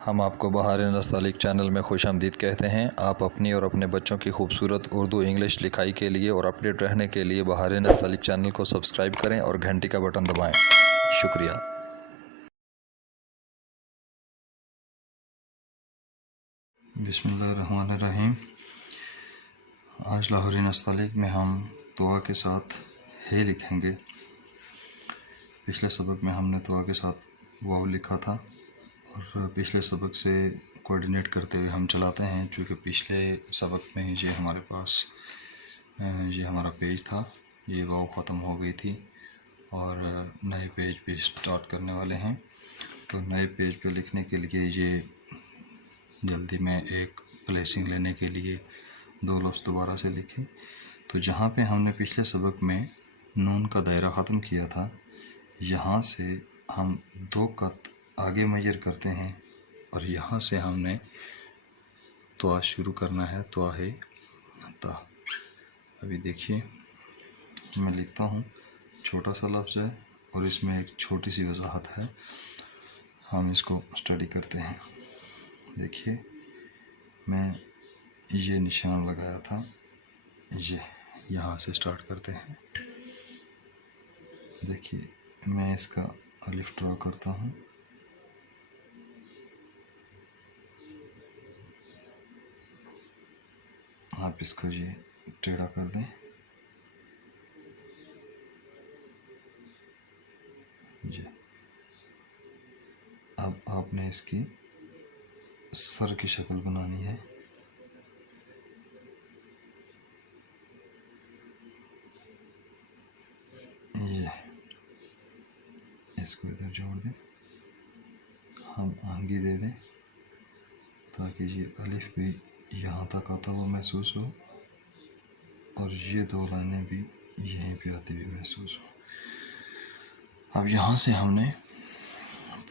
हम आपको बहार नस्तालिक चैनल में खुशामदीद कहते हैं। आप अपनी और अपने बच्चों की खूबसूरत उर्दू इंग्लिश लिखाई के लिए और अपडेट रहने के लिए बहार नस्तालिक चैनल को सब्सक्राइब करें और घंटी का बटन दबाएं। शुक्रिया। बिस्मिल्लाहिर्रहमानिर्रहीम। आज लाहौरी नस्तालिक में हम दुआ के साथ है लिखेंगे। पिछले सबक में हमने दुआ के साथ वाव लिखा था और पिछले सबक से कोऑर्डिनेट करते हुए हम चलाते हैं। चूँकि पिछले सबक में ये हमारे पास ये हमारा पेज था, ये वाव ख़त्म हो गई थी और नए पेज पे स्टार्ट करने वाले हैं। तो नए पेज पे लिखने के लिए ये जल्दी में एक प्लेसिंग लेने के लिए दो लफ्ज़ दोबारा से लिखें। तो जहाँ पे हमने पिछले सबक में नून का दायरा ख़त्म किया था, यहाँ से हम 2 कत आगे मेजर करते हैं और यहाँ से हमने तवा शुरू करना है। तवा है ता। अभी देखिए मैं लिखता हूँ, छोटा सा लफ्ज़ है और इसमें एक छोटी सी वजाहत है। हम इसको स्टडी करते हैं। देखिए मैं ये निशान लगाया था, ये यहाँ से स्टार्ट करते हैं। देखिए मैं इसका अलिफ ड्रा करता हूँ। आप इसको ये टेढ़ा कर दें। ये अब आपने इसकी सर की शक्ल बनानी है। ये इसको इधर जोड़ दें, हम आंगी दे दें ताकि ये अलिफ भी यहाँ तक आता हुआ महसूस हो और ये 2 लाइनें भी यहीं पे आती हुई महसूस हो। अब यहाँ से हमने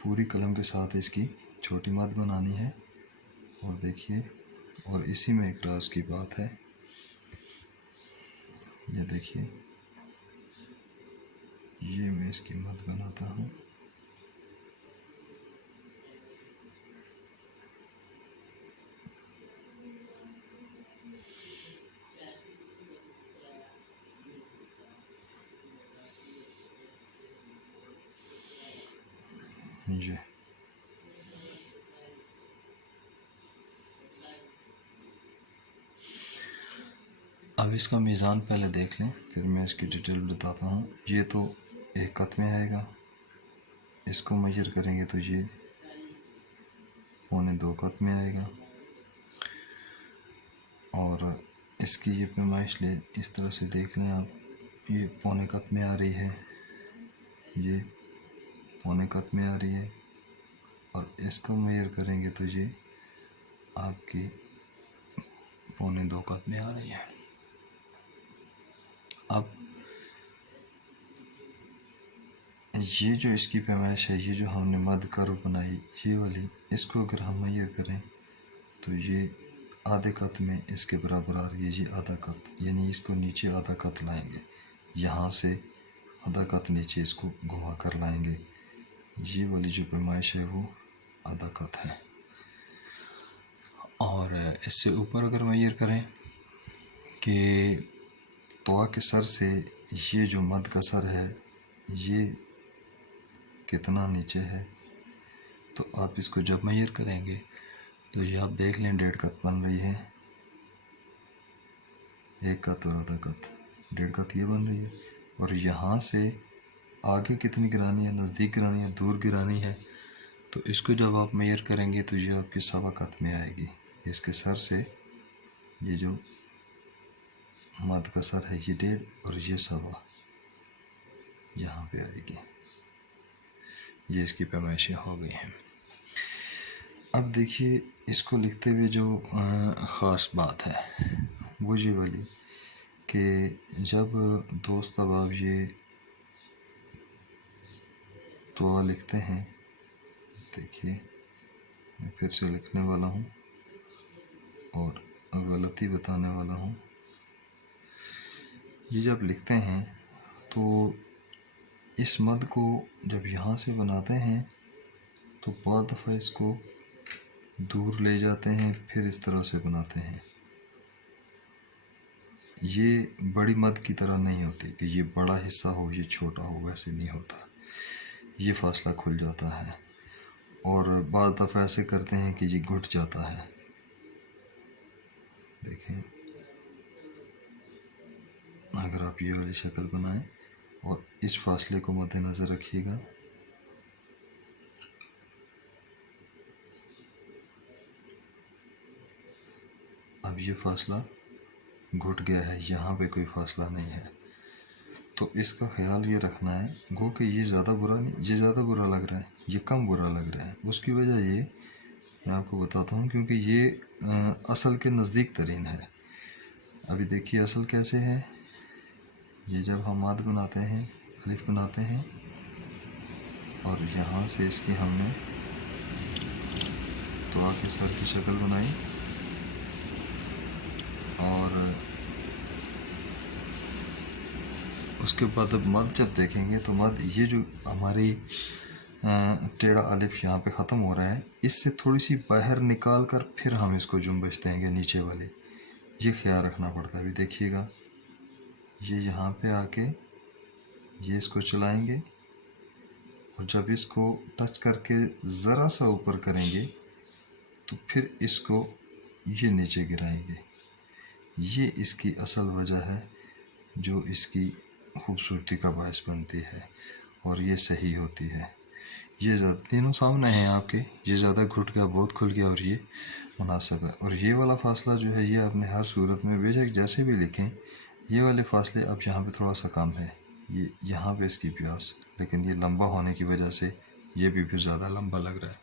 पूरी कलम के साथ इसकी छोटी मद बनानी है और देखिए, और इसी में एक राज की बात है। ये देखिए ये मैं इसकी मद बनाता हूँ। ये अब इसका मीज़ान पहले देख लें, फिर मैं इसकी डिटेल बताता हूँ। ये तो 1 कत में आएगा, इसको मेजर करेंगे तो ये 1.25 कत में आएगा और इसकी ये पैमाइश ले इस तरह से देख लें आप, ये 1.25 कत में आ रही है, ये 1.25 कत में आ रही है और इसको मेजर करेंगे तो ये आपकी 1.25 कत में आ रही है। अब ये जो इसकी पैमाइश है, ये जो हमने मद कर्व बनाई ये वाली, इसको अगर हम मेजर करें तो ये आधे कत में इसके बराबर आ रही है। ये आधा कत, यानी इसको नीचे आधा कत लाएंगे, यहाँ से आधा कत नीचे इसको घुमा कर लाएंगे। ये वाली जो पैमाइश है वो आधा कत है। और इससे ऊपर अगर मेजर करें कि तवा के सर से ये जो मद का सर है ये कितना नीचे है, तो आप इसको जब मेजर करेंगे तो ये आप देख लें 1.5 कत बन रही है। 1 कत और आधा कत, 1.5 कत ये बन रही है। और यहाँ से आगे कितनी गिरानी है, नज़दीक गिरानी है, दूर गिरानी है, तो इसको जब आप मेजर करेंगे तो ये आपकी 1.25 कत में आएगी। इसके सर से ये जो मद का सर है ये 1.5 और ये 1.25 यहाँ पे आएगी। ये इसकी पैमाइशें हो गई हैं। अब देखिए इसको लिखते हुए जो ख़ास बात है वो ये वाली कि जब दोस्त अब ये दुआ लिखते हैं, देखिए मैं फिर से लिखने वाला हूँ और गलती बताने वाला हूँ। ये जब लिखते हैं तो इस मद को जब यहाँ से बनाते हैं तो बहुत दफ़ा इसको दूर ले जाते हैं, फिर इस तरह से बनाते हैं। ये बड़ी मद की तरह नहीं होती कि ये बड़ा हिस्सा हो ये छोटा हो, वैसे नहीं होता। ये फासला खुल जाता है और बाद दफ़ा ऐसे करते हैं कि ये घुट जाता है। देखें, अगर आप ये वाली शक्ल बनाएं और इस फासले को मद्देनज़र रखिएगा। अब ये फासला घुट गया है, यहाँ पे कोई फासला नहीं है। तो इसका ख्याल ये रखना है, गो कि ये ज़्यादा बुरा नहीं, ये ज़्यादा बुरा लग रहा है, ये कम बुरा लग रहा है। उसकी वजह ये मैं आपको बताता हूँ, क्योंकि ये असल के नज़दीक तरीन है। अभी देखिए असल कैसे है। ये जब हम मद बनाते हैं, अलिफ बनाते हैं और यहाँ से इसकी हमने दुआ के सर की शक्ल बनाई और उसके बाद अब मद जब देखेंगे तो मद ये जो हमारी टेढ़ा अलिफ यहाँ पे ख़त्म हो रहा है, इससे थोड़ी सी बाहर निकाल कर फिर हम इसको जुम्बश देंगे नीचे वाले। ये ख्याल रखना पड़ता है। अभी देखिएगा, ये यहाँ पे आके ये इसको चलाएंगे और जब इसको टच करके ज़रा सा ऊपर करेंगे तो फिर इसको ये नीचे गिराएंगे। ये इसकी असल वजह है जो इसकी खूबसूरती का बायस बनती है और ये सही होती है। ये तीनों सामने हैं आपके। ये ज़्यादा घुट गया, बहुत खुल गया और ये मुनासिब है। और ये वाला फासला जो है ये आपने हर सूरत में बेशक जैसे भी लिखें, ये वाले फासले अब यहाँ पे थोड़ा सा कम है, ये यहाँ पे इसकी प्यास, लेकिन ये लंबा होने की वजह से ये भी फिर ज़्यादा लंबा लग रहा है।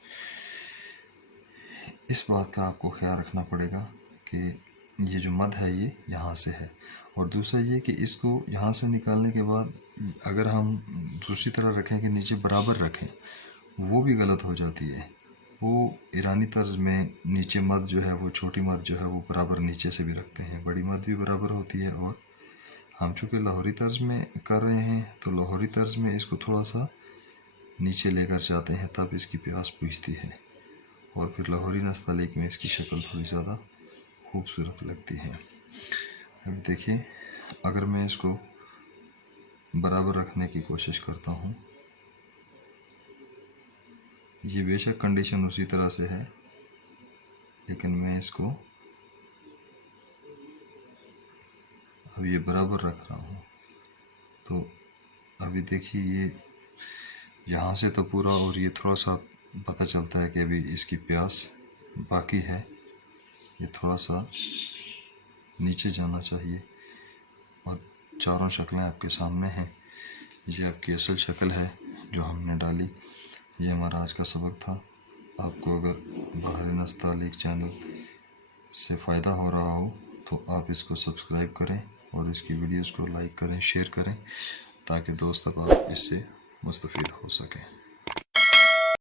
इस बात का आपको ख्याल रखना पड़ेगा कि ये जो मद है ये यहाँ से है। और दूसरा ये कि इसको यहाँ से निकालने के बाद अगर हम दूसरी तरह रखें कि नीचे बराबर रखें, वो भी गलत हो जाती है। वो ईरानी तर्ज में नीचे मद जो है, वो छोटी मद जो है वो बराबर नीचे से भी रखते हैं, बड़ी मद भी बराबर होती है। और हम चूँकि लाहौरी तर्ज में कर रहे हैं तो लाहौरी तर्ज में इसको थोड़ा सा नीचे लेकर जाते हैं, तब इसकी प्यास बुझती है और फिर लाहौरी नस्तालिक में इसकी शक्ल थोड़ी ज़्यादा खूबसूरत लगती है। अब देखिए, अगर मैं इसको बराबर रखने की कोशिश करता हूँ, ये बेशक कंडीशन उसी तरह से है, लेकिन मैं इसको अब ये बराबर रख रहा हूँ। तो अभी देखिए, ये यहाँ से तो पूरा, और ये थोड़ा सा पता चलता है कि अभी इसकी प्यास बाकी है, ये थोड़ा सा नीचे जाना चाहिए। और चारों शक्लें आपके सामने हैं। ये आपकी असल शक्ल है जो हमने डाली। ये हमारा आज का सबक था। आपको अगर बहार नस्तालिक चैनल से फ़ायदा हो रहा हो तो आप इसको सब्सक्राइब करें और इसकी वीडियोस को लाइक करें, शेयर करें, ताकि दोस्त तक आप इससे मुस्तफ़ीद हो सकें।